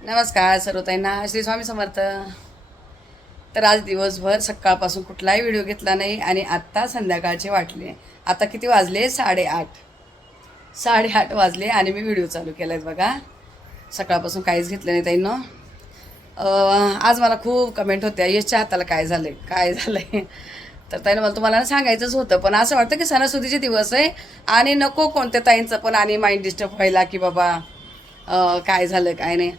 नमस्कार सर्वताईंना, श्री स्वामी समर्थ. तर आज दिवसभर सकाळपासून कुठलाही व्हिडिओ घेतला नाही आणि आत्ता संध्याकाळचे वाटले. आता किती वाजले? 8:30 वाजले आणि मी व्हिडिओ चालू केला आहे बघा. सकाळपासून काहीच घेतलं नाही ताईंनो. आज मला खूप कमेंट होत्या, यशच्या हाताला काय झालं काय झालं आहे. तर ताईनं मला तुम्हाला सांगायचंच होतं, पण असं वाटतं की सणासुदीचे दिवस आहे आणि नको कोणत्या ताईंचं पण आणि माइंड डिस्टर्ब व्हायला की बाबा काय झालं काय नाही.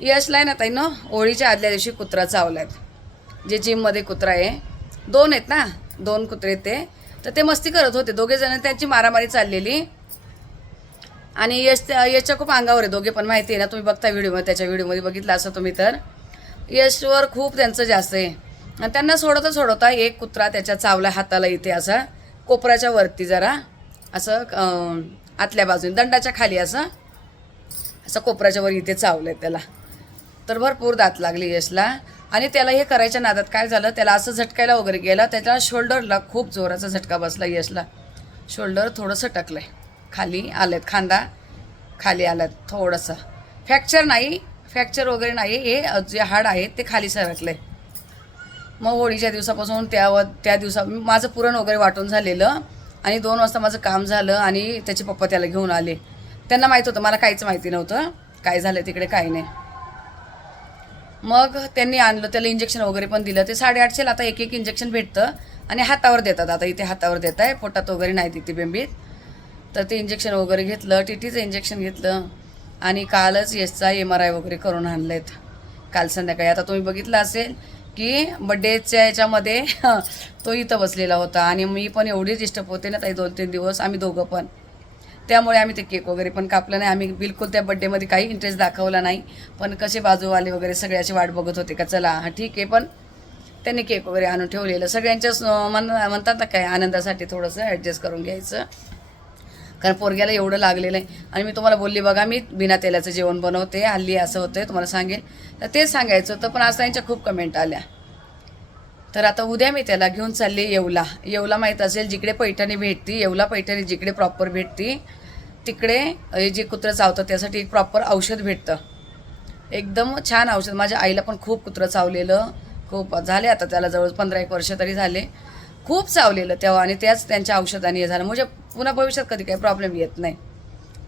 यशला आहे ना ताईनं होळीच्या आदल्या दिवशी कुत्रा चावला आहेत. जे जिममध्ये कुत्रा आहे, 2 आहेत ना, 2 कुत्रे तर ते मस्ती करत होते दोघेजण. त्यांची मारामारी चाललेली आणि यशच्या खूप अंगावर आहे. दोघे पण माहिती आहे ना, तुम्ही बघता व्हिडिओमध्ये, त्याच्या व्हिडिओमध्ये बघितलं असं तुम्ही. तर यशवर खूप त्यांचं जास्त आहे आणि त्यांना सोडवता एक कुत्रा त्याच्या चावला हाताला इथे असा कोपऱ्याच्या वरती जरा असं आतल्या बाजूने दंडाच्या खाली असं कोपऱ्याच्या वर इथे चावलं आहे त्याला. तर भरपूर दात लागली यशला आणि त्याला हे करायच्या नादात काय झालं, त्याला असं झटकायला वगैरे गेला, त्याच्या शोल्डरला खूप जोराचा झटका बसला यशला. शोल्डर थोडंसं टकलं आहे, खाली आलेत, खांदा खाली आलात थोडंसं. फ्रॅक्चर वगैरे नाही, हे जे हाड आहे ते खाली सरकलं आहे. मग होळीच्या दिवसापासून त्या दिवसा माझं पुरण वगैरे वाटून झालेलं आणि 2 वाजता माझं काम झालं आणि त्याचे पप्पा त्याला घेऊन आले. त्यांना माहीत होतं, मला काहीच माहिती नव्हतं काय झालं तिकडे, काही नाही. मग त्यांनी आणलं, त्याला इंजेक्शन वगैरे पण दिलं. ते 850ला आता एक इंजेक्शन भेटतं आणि हातावर देतात. आता इथे हातावर देत आहे, पोटात वगैरे नाही तिथे बेंबीत. तर ते इंजेक्शन वगैरे घेतलं, टीटीचं इंजेक्शन घेतलं आणि कालच यशचा MRI वगैरे करून आणलं आहेत काल संध्याकाळी. आता तुम्ही बघितलं असेल की बड्डेच्या याच्यामध्ये तो इथं बसलेला होता आणि मी पण एवढी डिस्टर्ब होते ना ताई 2-3 दिवस, आम्ही दोघं पण. त्यामुळे आम्ही ते केक वगैरे पण कापलं नाही. आम्ही बिलकुल त्या बड्डेमध्ये काही इंटरेस्ट दाखवला नाही. पण कसे बाजूवाले वगैरे सगळ्याची वाट बघत होते का चला हा ठीक आहे, पण त्यांनी केक वगैरे आणून ठेवलेलं. सगळ्यांच्या म्हणतात ना काय, आनंदासाठी थोडंसं ॲडजस्ट करून घ्यायचं, कारण पोरग्याला एवढं लागलेलं आहे. आणि मी तुम्हाला बोलली बघा, मी बिना तेलाचं जेवण बनवते, हल्ली असं होतं तुम्हाला सांगेल. तर तेच सांगायचं होतं, पण आज त्यांच्या खूप कमेंट आल्या. तर आता उद्या मी त्याला घेऊन चालले येवला माहीत असेल, जिकडे पैठणी भेटती, येवला पैठणी जिकडे प्रॉपर भेटती, तिकडे जे कुत्रं चावतं त्यासाठी एक प्रॉपर औषध भेटतं, एकदम छान औषध. माझ्या आईला पण खूप कुत्रं चावलेलं, खूप झाले आता त्याला जवळ 15-1 वर्ष तरी झाले, खूप चावलेलं तेव्हा. आणि त्यांच्या औषधाने हे झालं, म्हणजे पुन्हा भविष्यात कधी काही प्रॉब्लेम येत नाही.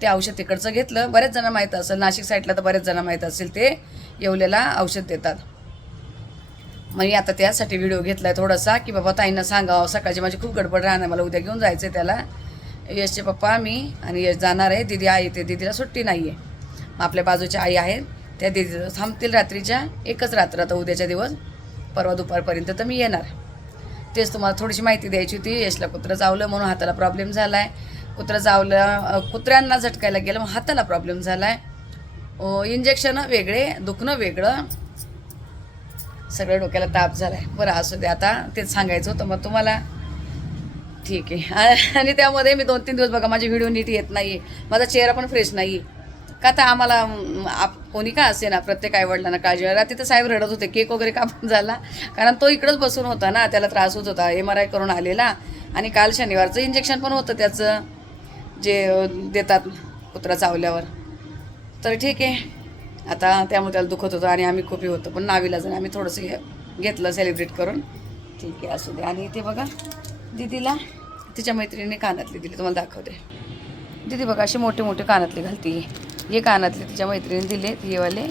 ते औषध तिकडचं घेतलं. बरेच जण माहीत असेल, नाशिक साईडला तर बरेच जण माहीत असेल, ते येवलेला औषध देतात. मग आता त्यासाठी व्हिडिओ घेतला आहे थोडासा, की बाबा ताईंना सांगावं. सकाळची माझी खूप गडबड राहणार, मला उद्या घेऊन जायचं आहे त्याला. यशचे पप्पा, मी आणि यश जाणार आहे. दीदी आई ते, दीदीला सुट्टी नाही आहे. मग आपल्या बाजूच्या आई आहेत, त्या दीदी थांबतील रात्रीच्या, एकच रात्र आता उद्याच्या दिवस, परवा दुपारपर्यंत तर मी येणार. तेच तुम्हाला थोडीशी माहिती द्यायची होती. यशला कुत्रं चावलं म्हणून हाताला प्रॉब्लेम झाला आहे. कुत्रं चावलं, कुत्र्यांना झटकायला गेलं मग हाताला प्रॉब्लेम झाला आहे. इंजेक्शन वेगळे, दुखणं वेगळं, सगळं डोक्याला ताप झाला आहे. बरं असू दे, आता तेच सांगायचं होतं मग तुम्हाला. ठीक आहे. आणि त्यामध्ये मी 2-3 दिवस बघा माझे व्हिडिओ नीट येत नाही आहे, माझा चेहरा पण फ्रेश नाही आहे. का तर आम्हाला कोणी का असे ना, प्रत्येक आईवडिलांना काळजी. रात्री तर साहेब रडत होते, केक वगैरे कापून झाला, कारण तो इकडंच बसून होता ना, त्याला त्रास होत होता. MRI करून आलेला आणि काल शनिवारचं इंजेक्शन पण होतं त्याचं, जे देतात कुत्रा चावल्यावर. तर ठीक आहे, आता त्यामुळे त्याला दुखत होतं आणि आम्ही खूपही होतो, पण नावीलाजाने आम्ही थोडंसं घेतलं सेलिब्रेट करून. ठीक आहे, असू दे. आणि इथे बघा दीदीला तिच्या मैत्रिणीने कानातली दिली, तुम्हाला दाखवते. दीदी बघा अशी मोठे मोठे कानातले घालते. हे कानातले तिच्या मैत्रिणीने दिलेत, हे वाले.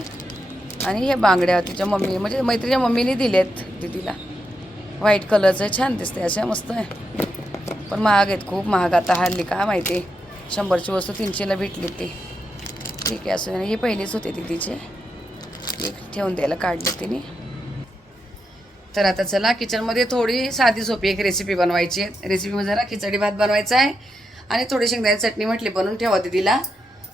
आणि हे बांगड्या तिच्या मम्मी, म्हणजे मैत्रिणीच्या मम्मीने दिलेत दीदीला. व्हाईट कलरचं छान दिसते, अशा मस्त आहे, पण महाग आहेत, खूप महाग. आता हल्ली काय माहिती, 100ची वस्तू 300ला भेटली ती. ठीक आहे, असं. हे पहिलेच होते दीदीचे, एक ठेवून द्यायला काढले तिने. तर आता चला किचनमध्ये थोडी साधी सोपी एक रेसिपी बनवायची आहे. रेसिपीमध्ये जरा खिचडी भात बनवायचा आहे आणि थोडी शेंगदाण्याची चटणी म्हटली बनवून ठेवा दीदीला,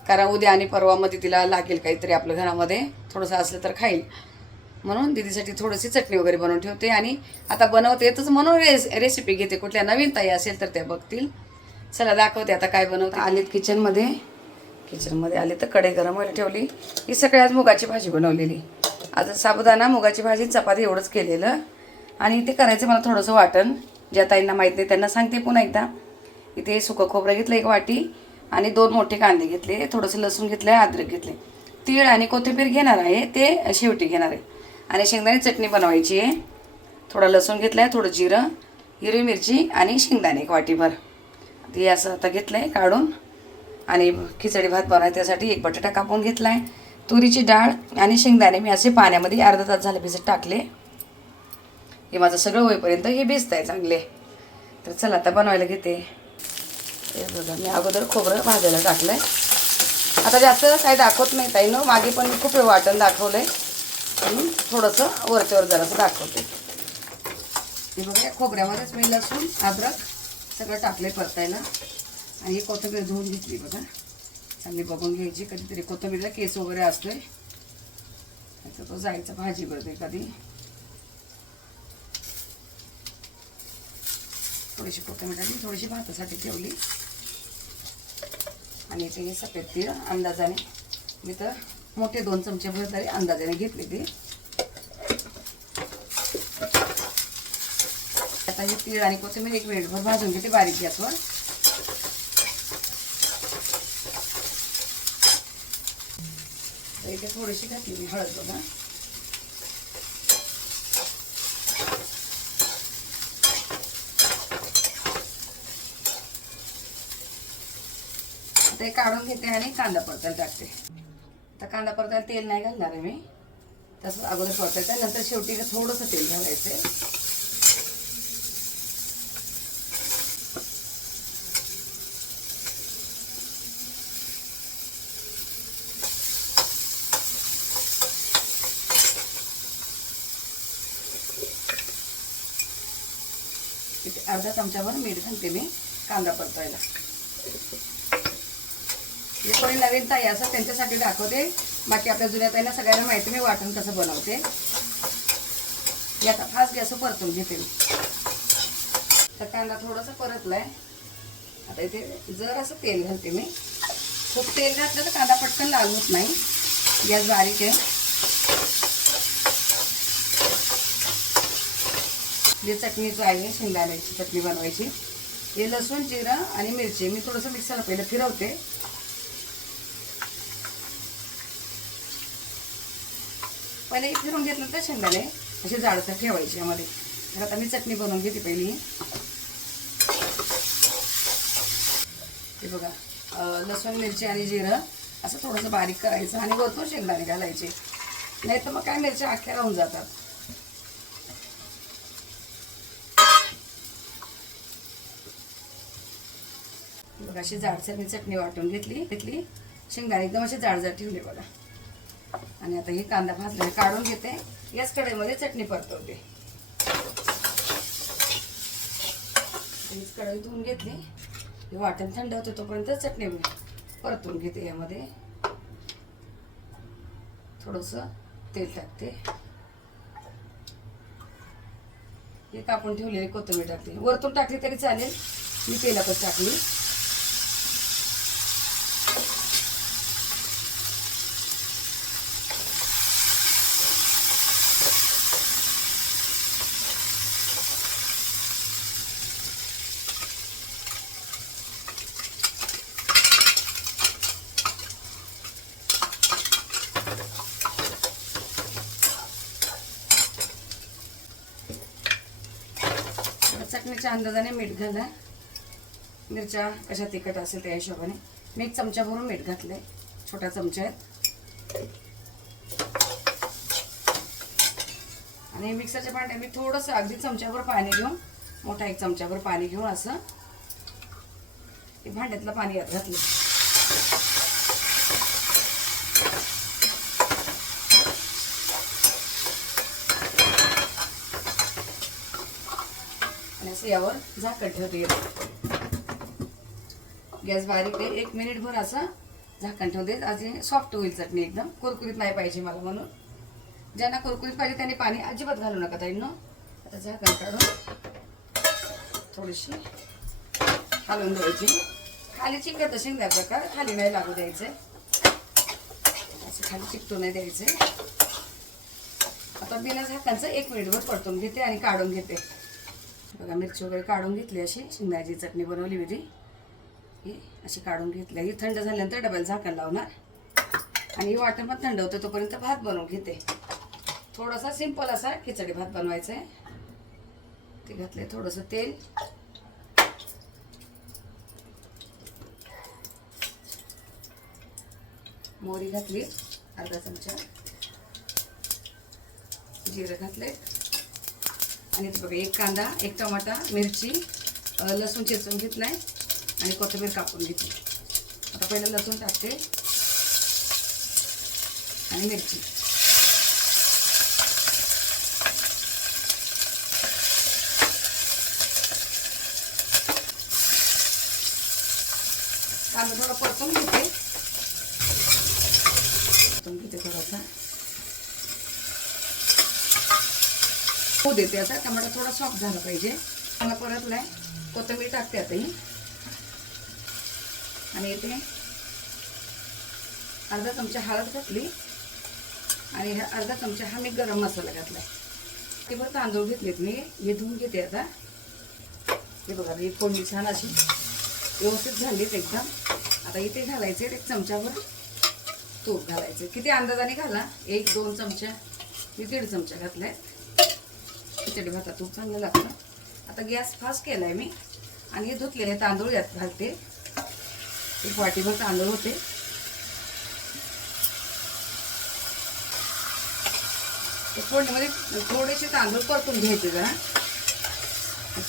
कारण उद्या आणि परवामध्ये तिला लागेल काहीतरी आपल्या घरामध्ये, थोडंसं असलं तर खाईल, म्हणून दीदीसाठी थोडीशी चटणी वगैरे बनवून ठेवते. आणि आता बनवते तसं म्हणून रेसिपी घेते, कुठल्या नवीन ताई असेल तर त्या बघतील. चला दाखवते आता काय बनवते. आलेत किचनमध्ये आले तर कढई गरम व्हायला ठेवली. ही सगळी आज मुगाची भाजी बनवलेली. आज साबुदाणा, मुगाची भाजी, चपाती एवढंच केलेलं. आणि ते करायचं मला थोडंसं वाटण, ज्या ताईंना माहीत नाही त्यांना सांगते पुन्हा एकदा. इथे सुकं खोबरं घेतलं 1 वाटी आणि 2 मोठे कांदे घेतले, थोडंसं लसूण घेतलं आहे, अद्रक घेतले. तीळ आणि कोथिंबीर घेणार आहे, ते शेवटी घेणार आहे. आणि शेंगदाणे चटणी बनवायची आहे. थोडं लसूण घेतलं आहे, थोडं जिरं, हिरवी मिरची आणि शेंगदाणे 1 वाटीभर. ते असं आता घेतलं आहे काढून. आणि खिचडी भात बनवायला त्यासाठी 1 बटाटा कापून घेतला आहे. तुरीची डाळ आणि शेंगदाणे मी असे पाण्यामध्ये अर्धा तास झाले भिजत टाकले. हे माझं सगळं होईपर्यंत हे भिजत आहे चांगले. तर चला आता बनवायला घेते. हे बघा मी अगोदर खोबरं भाजायला टाकलं आहे. आता जास्त काही दाखवत नाही ताई न, मागे पण मी खूप वेळ वाटण दाखवलं आहे. आणि थोडंसं वरच्यावर जरासं दाखवते. हे बघा खोबऱ्यामध्येच मी लसूण अद्रक सगळं टाकले परतायला. आणि ही कोथिंबीर धुवून घेतली बघा, चांगली बघून घ्यायची. कधीतरी कोथिंबीरला केस वगैरे असतोय, त्याचा तो जायचा भाजी करते कधी. थोडीशी कोथिंबीर टाकली, थोडीशी भातासाठी ठेवली. आणि ते सफेद तीळ अंदाजाने, मी तर मोठे 2 चमचे भर तरी अंदाजाने घेतले ते. आता हे तीळ आणि कोथिंबीर 1 मिनिटभर भाजून घेते बारीक गॅसवर. इथे थोडीशी घातली मी हळद बघा. ते काढून घेते आणि कांदा परतायला टाकते. आता कांदा परतायला तेल नाही घालणार आहे मी, तसंच अगोदर परतायचं, नंतर शेवटी थोडंसं तेल घालायचं. अर्धा चमचाभर मीठ घालते मी कांदा परतायला. हे कोणी नवीन ताई असं त्यांच्यासाठी दाखवते, बाकी आपल्या जुन्या ताईंना सगळ्यांना माहिती मी वाटण कसं बनवते. आता फास्ट गॅस परतून घेते मी. तर कांदा थोडासा परतलाय. आता इथे जरासं तेल घालते मी. खूप तेल घातलं तर कांदा पटकन लाल होत नाही. गॅस बारीक आहे. हे चटणीचं आहे, शेंगदाण्याची चटणी बनवायची. हे लसूण जिरं आणि मिरची मी थोडंसं मिक्सरला पहिलं फिरवते. पहिले फिरून घेतलं तर शेंगदाणे असे जाडसर ठेवायचे यामध्ये. तर आता मी चटणी बनवून घेते पहिली. हे बघा लसूण मिरची आणि जिरं असं थोडंसं बारीक करायचं आणि वरतून शेंगदाणे घालायचे, नाही तर मग काय मिरच्या अख्ख्या राहून जातात. बघा अशी जाडसर मी चटणी वाटून घेतली. शेंगदाणे एकदम असे जाडजाड ठेवले बघा. आणि आता हे कांदा भाजलेला काढून घेते. याच कढईमध्ये चटणी परतवते. कढई धुवून घेतली. हे वाटण थंड होतं तोपर्यंत चटणी परतून घेते. यामध्ये थोडंसं तेल टाकते. हे कापून ठेवलेली कोथिंबीर टाकते. वरतून टाकली तरी चालेल, मी तेलातच टाकली. चटणीच्या अंदाजाने मीठ घाला. मिरच्या कशा तिखट असेल त्या हिशोबाने मी 1 चमचा भरून मीठ घातलंय. छोटा चमचा आहे. आणि मिक्सरच्या भांड्यात मी थोडंसं अगदी चमच्याभर पाणी घेऊन, मोठा 1 चमचाभर पाणी घेऊन असं ते भांड्यातलं पाणी यात घातलं. आणि असं यावर झाकण ठेवते. गॅस बारीक आहे. 1 मिनिटभर असं झाकण ठेवते. अजून सॉफ्ट होईल चटणी. एकदम कुरकुरीत नाही पाहिजे मला, म्हणून ज्यांना कुरकुरीत पाहिजे त्यांनी पाणी अजिबात घालू नका ताईंनो. आता झाकण काढून थोडीशी हलवून द्यायची. खाली चिकट असेल त्या प्रकार, खाली नाही लागू द्यायचे. असं खाली चिकटू नाही द्यायचे. आता बिना झाकणचं 1 मिनिटभर परतून घेते आणि काढून घेते. बघा मिरची वगैरे काढून घेतली. अशी शेंगदाण्याची चटणी बनवली होती ही, अशी काढून घेतली. ही थंड झाल्यानंतर डब्याला झाकण लावणार. आणि ही वाटण पण थंड होतं तोपर्यंत भात बनवून घेते. थोडासा सिंपल असा खिचडी भात बनवायचा आहे. ते घातले थोडंसं तेल, मोहरी घातली अर्धा चमचा, जिरं घातले आणि बघा एक कांदा, एक टमाटा, मिरची, लसूण चेचून घेतलाय आणि कोथिंबीर कापून घेतली. आता पहिलं लसूण टाकते आणि मिरची. कांदा थोडा परतून घेते थोडासा होऊ देते. आता टमाटा थोडा सॉफ्ट झाला पाहिजे. मला परतलाय, कोथिंबीर टाकते आता ही आणि इथे अर्धा चमचा हळद घातली आणि अर्धा चमचा हा मी गरम मसाला घातलाय. ते बघ तांदूळ घेतलेत मी, हे धुवून घेते आता. हे बघा ही फोडणी छान अशी व्यवस्थित झालीत एकदम. आता इथे घालायचे एक चमचाभर तूप घालायचे. किती अंदाजाने घाला, 1-2 चमचा, मी 1.5 चमचा घातलाय. खिचडी भातात तूप चांगलं लागतं. आता गॅस फास्ट केलाय मी आणि हे धुतलेले तांदूळ यात घालते. एक वाटीभर तांदूळ होते. फोडणीमध्ये थोडेसे तांदूळ परतून घ्यायचे जरा.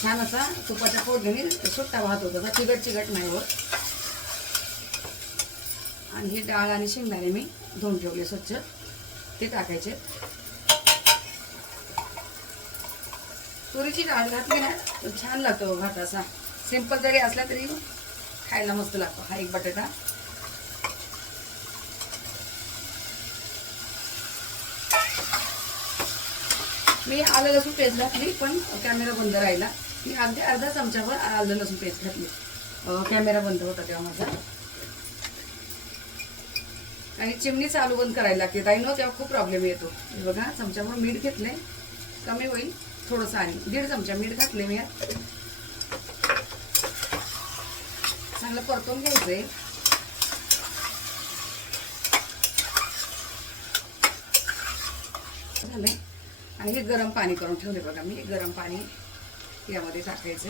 छान असा तुपाच्या फोडणीने सुट्टा भात होता, चिकट चिकट नाही होत. आणि ही डाळ आणि शेंगदाणे मी धुवून ठेवले स्वच्छ, ते टाकायचे. तुरीची डाळ घातली ना तर छान लागतो भात असा. सिंपल जरी असला तरी खायला मस्त लागतो. हा एक बटाटा, मी आलं लसूण पेस्ट घातली पण कॅमेरा बंद राहिला. मी अगदी अर्धा चमचाभर आलं लसूण पेस्ट घातली, कॅमेरा बंद होता तेव्हा माझा. आणि चिमणी चालू बंद करायला लागते ताई नो, तेव्हा खूप प्रॉब्लेम येतो. बघा चमचाभर मीठ घेतले, कमी होईल थोडंसं, आणि 1.5 चमचा मीठ घातले मी यात. चांगलं परतून घ्यायचंय. झालंय. आणि हे गरम पाणी करून ठेवले बघा मी, गरम पाणी यामध्ये टाकायचं.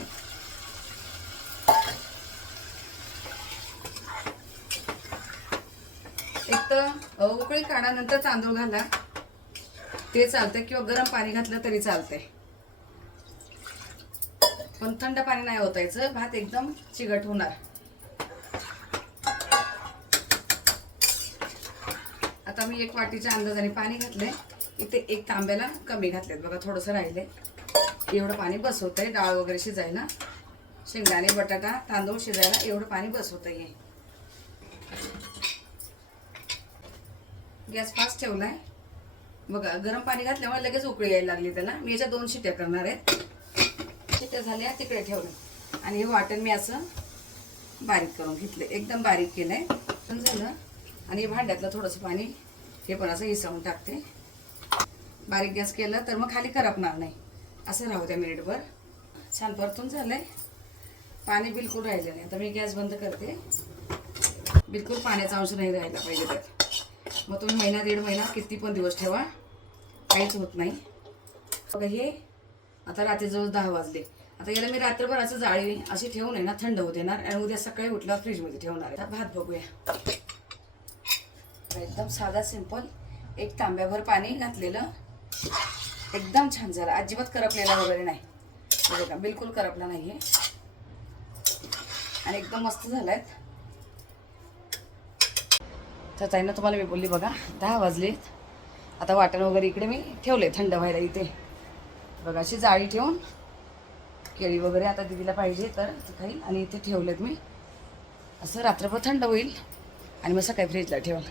एक तर उकळी काढानंतर तांदूळ घाला ते चालतंय, किंवा गरम पाणी घातलं तरी चालतंय, पण थंड पाणी नाही ओतायचं, भात एकदम चिकट होणार. आता मी 1 वाटीच्या अंदाजाने पाणी घातलंय. इथे 1 तांब्याला कमी घातलेत बघा, थोडंसं राहिले. एवढं पाणी बस होतंय डाळ वगैरे शिजायला, शेंगदाणे बटाटा तांदूळ शिजायला एवढं पाणी बस होतंय. गॅस फास्ट ठेवलाय बघा. गरम पाणी घातल्यामुळे लगेच उकळी यायला लागली त्याला. मी याच्या 2 शिट्या करणार आहेत. शिट्या झाल्या तिकडे ठेवलं आणि हे वाटण मी असं बारीक करून घेतलं, एकदम बारीक केलंय झालं. आणि भांड्यातलं थोडंसं पाणी हे पण असं इसळून टाकते. बारीक गॅस केलं तर मग खाली करपणार नाही. असं राहू द्या मिनिटभर. छान परतून झालंय, पाणी बिलकुल राहिलं नाही. आता मी गॅस बंद करते. बिलकुल पाण्याचा अंश नाही राहिला पाहिजे त्यात. मग तुम्ही महिना 1.5 महिना किती पण दिवस ठेवा, काहीच होत नाही बघा. हे आता रात्री जवळ 10 वाजले. आता याला मी रात्रभर असं जाळी अशी ठेवून आहे ना, थंड होत येणार आणि उद्या सकाळी उठल्यावर फ्रीजमध्ये ठेवणार आहे. भात बघूया. एकदम साधा सिंपल 1 तांब्याभर पाणी घातलेलं, एकदम छान झालं. अजिबात करपलेला वगैरे नाही बघा, बिलकुल करपला नाहीये आणि एकदम मस्त झालाय. तर ताईंना तुम्हाला मी बोलली बघा 10 वाजलेत. आता वाटण वगैरे इकडे मी ठेवले थंड व्हायला. इथे बघा अशी जाळी ठेवून, केळी वगैरे आता दिदीला पाहिजे तर खाईल, आणि इथे ठेवलेत मी असं. रात्रभर थंड होईल आणि मग सकाळी फ्रीजला ठेवाल.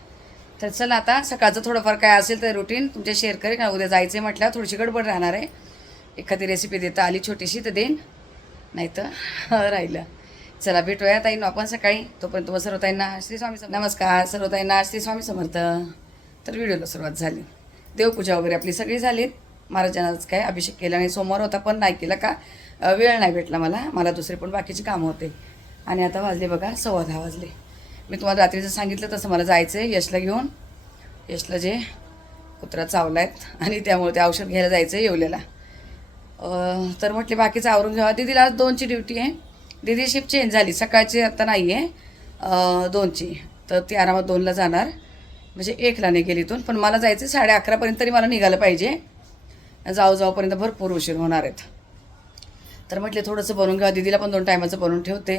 तर चला आता सकाळचं थोडंफार काय असेल तर रुटीन तुमच्या शेअर करेन. कारण उद्या जायचं म्हटल्यावर थोडीशी गडबड राहणार आहे. एखादी रेसिपी देता आली छोटीशी तर देईन, नाही तर राहिलं. चला भेटूया ताईंना आपण सकाळी. तोपर्यंत तुम्हाला सर्व ताईंना श्री स्वामी समर्थ. नमस्कार सर्व ताईंना श्री स्वामी समर्थ. तर व्हिडिओला सुरुवात झाली. देवपूजा वगैरे आपली सगळी झालीत. महाराजांनाच काय अभिषेक केला नाही, सोमवार होता पण नाही केला का वेळ नाही भेटला मला दुसरे पण बाकीचे कामं होते. आणि आता वाजले बघा 10:15 वाजले. मी तुम्हाला रात्रीचं सांगितलं तसं मला जायचं आहे यशला घेऊन. यशला जे कुत्रा चावला आहेत आणि त्यामुळे ते औषध घ्यायला जायचं आहे येवल्याला. तर म्हटले बाकीचं आवरून घ्यावा. दीदीला आज 2ची ड्युटी आहे. दीदी शिफ्ट चेंज झाली, सकाळची आता नाही आहे 2ची, तर ती आरामात 2ला जाणार, म्हणजे 1ला नाही गेली इथून. पण मला जायचं 11:30पर्यंत तरी मला निघालं पाहिजे, जाऊपर्यंत भरपूर उशीर होणार आहेत. तर म्हटले थोडंसं बनवून घ्यावं. दीदीला पण 2 टायमाचं बनवून ठेवते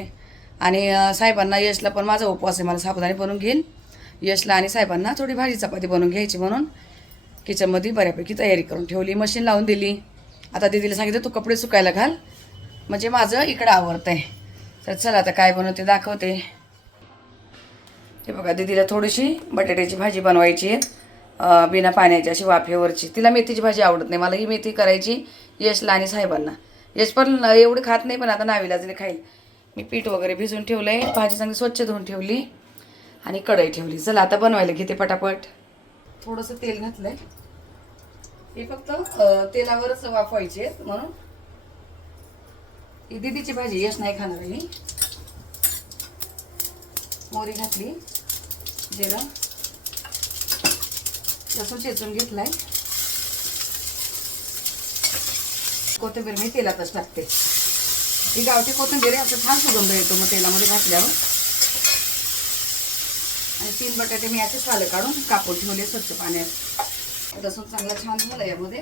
आणि साहेबांना यशला पण माझा उपवास आहे, मला साबुदाणे बनवून घेईन. यशला आणि साहेबांना थोडी भाजी चपाती बनवून घ्यायची म्हणून किचनमध्ये बऱ्यापैकी तयारी करून ठेवली. मशीन लावून दिली. आता दीदीला सांगितलं तू कपडे सुकायला घाल, म्हणजे माझं इकडं आवरतं आहे. तर चला आता काय बनवते दाखवते. हे बघा, दीदीला थोडीशी बटाट्याची भाजी बनवायची आहे, बिना पाण्याची अशी वाफेवरची. तिला मेथीची भाजी आवडत नाही, मला ही मेथी करायची यशला आणि साहेबांना. यश पण एवढी खात नाही, पण आता नावीलाजने खाईल. मी पीठ वगैरे भिजवून ठेवलं आहे, भाजी चांगली स्वच्छ धुवून ठेवली आणि कढई ठेवली. चला आता बनवायला घेते पटापट. थोडंसं तेल घातलं आहे, हे फक्त तेलावरच वाफवायचे आहेत म्हणून. ही दीदीची भाजी, यश नाही खाणार आहे. मोहरी घातली, जिरं, लसूण चेचून घेतलाय, कोथिंबीर मी तेलातच टाकते. ही गावठी कोथिंबीर आहे, असं छान सुगंध येतो मग तेलामध्ये घातल्यावर. आणि 3 बटाटे मी याचे सालं काढून कापून ठेवले स्वच्छ पाण्यात. लसूण चांगला छान झाला यामध्ये.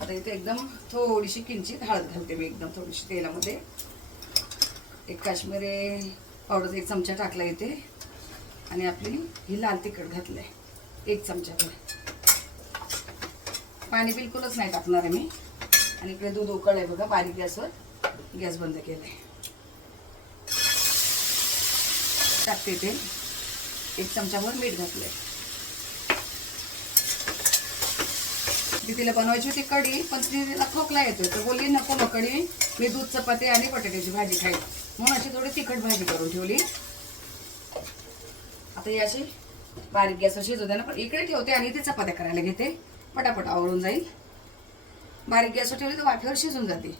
आता इथे एकदम थोडीशी किंचित हळद घालते मी, एकदम थोडीशी तेलामध्ये. एक काश्मीरी पावडर 1 चमचा टाकला इथे, आणि आपली ही लाल तिखट घातलंय 1 चमचाभर. पाणी बिलकुलच नाही टाकणार आहे मी. आणि इकडे दूध उकळलंय बघा बारीक गॅसवर, गॅस बंद केलाय. टाकते ते 1 चमचाभर मीठ घातलंय. तिला बनवायची होती कढी, पण तिला खोकला येतोय, तर बोलली नको मग कढी, मी दूध चपाती आणि बटाट्याची भाजी खाईल म्हणून अशी थोडी तिखट भाजी करून ठेवली. आता ही अशी बारीक गॅसवर शिजू दे ना, पण इकडे ठेवते आणि इथे चपात्या करायला घेते, पटापट आवरून जाईल. बारीक गॅसवर ठेवली तर वाफेवर शिजून जाते.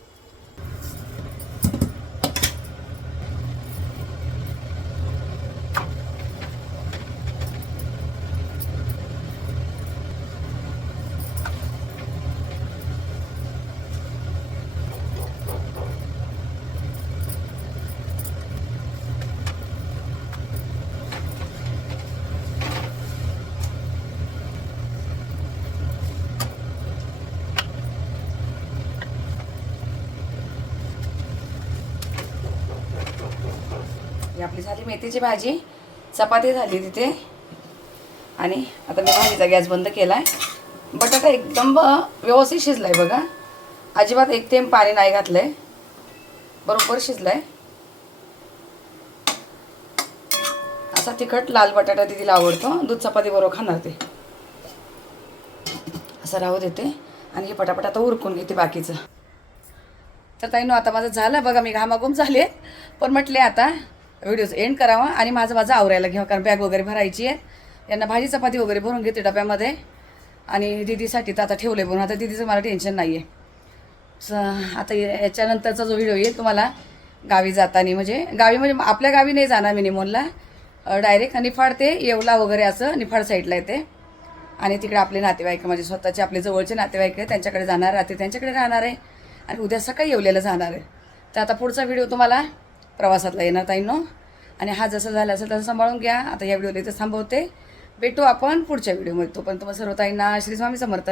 ही आपली झाली मेथीची भाजी, चपाती झाली तिथे. आणि आता मी भाजीचा गॅस बंद केलाय. बटाटा एकदम व्यवस्थित शिजलाय बघा, अजिबात 1 थेंब पाणी नाही घातलंय, बरोबर शिजलाय. असा तिखट लाल बटाटा दीदीला आवडतो, दूध चपाती बरोबर खाणार ते. असं राहू देते आणि हे पटापट आता उरकून घेते बाकीचं. तर ताईनो आता माझं झालं बघा, मी घामाघूम झाले, पण म्हटले आता व्हिडिओचं एंड करावा आणि माझं आवरायला घ्यावं, कारण बॅग वगैरे भरायची आहे. यांना भाजी चपाती वगैरे भरून घेते डब्यामध्ये. आणि दीदीसाठी तर आता ठेवलं आहे म्हणून, आता दीदीचं मला टेन्शन नाही आहे. आता याच्यानंतरचा जो व्हिडिओ येईल तुम्हाला गावी जाताना, म्हणजे आपल्या गावी नाही जाणार मी निमोनला, डायरेक्ट निफाड ते येवला वगैरे असं निफाड साईडला येते. आणि तिकडे आपले नातेवाईक, म्हणजे स्वतःचे आपले जवळचे नातेवाईक आहे, त्यांच्याकडे जाणार, रात्री त्यांच्याकडे राहणार आहे आणि उद्या सकाळी येवल्याला जाणार आहे. तर आता पुढचा व्हिडिओ तुम्हाला प्रवासातला येणार ताईंनो. आणि हा जसं झालं असेल तसं सांभाळून घ्या. आता या व्हिडिओला इथे थांबवते, भेटू आपण पुढच्या व्हिडिओमध्ये. तोपर्यंत तुम्हाला सर्व ताईंना श्री स्वामी समर्थ.